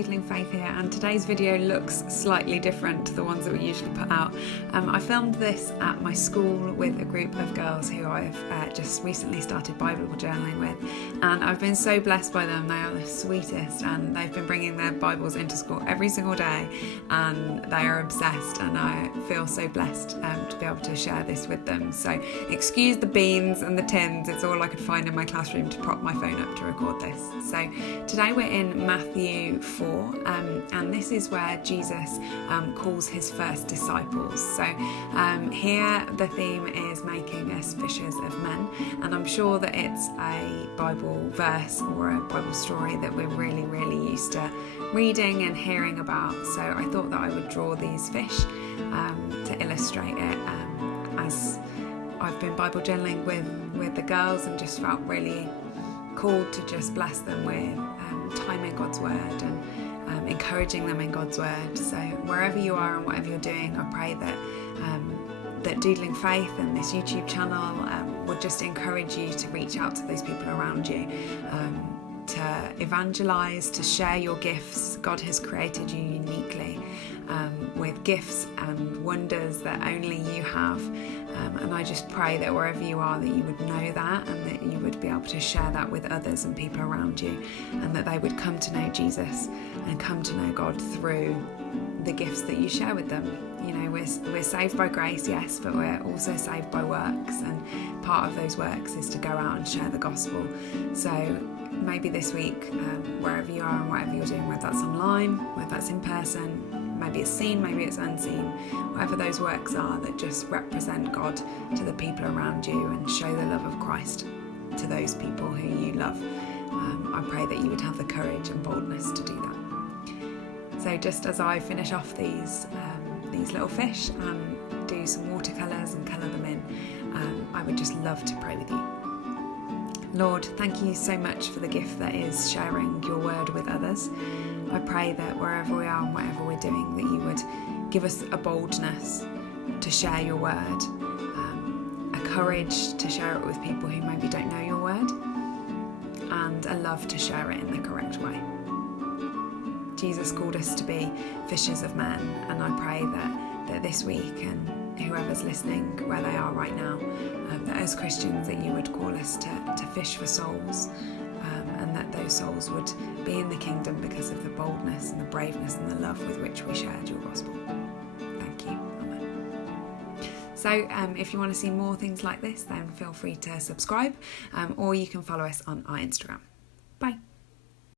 Doodling Faith here, and today's video looks slightly different to the ones that we usually put out. I filmed this at my school with a group of girls who I've just recently started Bible journaling with, and I've been so blessed by them. They are the sweetest, and they've been bringing their Bibles into school every single day, and they are obsessed, and I feel so blessed to be able to share this with them. So excuse the beans and the tins, it's all I could find in my classroom to prop my phone up to record this. So today we're in Matthew 4, and this is where Jesus calls his first disciples. So here the theme is making us fishers of men, and I'm sure that it's a Bible verse or a Bible story that we're really used to reading and hearing about. So I thought that I would draw these fish to illustrate it, as I've been Bible journaling with the girls and just felt really called to just bless them with time in God's word and encouraging them in God's word. So wherever you are and whatever you're doing, I pray that Doodling Faith and this YouTube channel would just encourage you to reach out to those people around you, to evangelize, to share your gifts. God has created you uniquely with gifts and wonders that only you have, and I just pray that wherever you are, that you would know that, and that you would be able to share that with others and people around you, and that they would come to know Jesus and come to know God through the gifts that you share with them. You know, we're saved by grace, yes, but we're also saved by works, and part of those works is to go out and share the gospel. So maybe this week, wherever you are and whatever you're doing, whether that's online, whether that's in person, maybe it's seen, maybe it's unseen, whatever those works are that just represent God to the people around you and show the love of Christ to those people who you love, I pray that you would have the courage and boldness to do that. So just as I finish off these little fish and do some watercolours and colour them in, I would just love to pray with you. Lord, thank you so much for the gift that is sharing your word with others. I pray that wherever we are and whatever we're doing, that you would give us a boldness to share your word, a courage to share it with people who maybe don't know your word, and a love to share it in the correct way. Jesus called us to be fishers of men, and I pray that this week, and whoever's listening where they are right now, that as Christians that you would call us to fish for souls, and that those souls would be in the kingdom because of the boldness and the braveness and the love with which we shared your gospel. Thank you. Amen. So if you want to see more things like this, then feel free to subscribe, or you can follow us on our Instagram.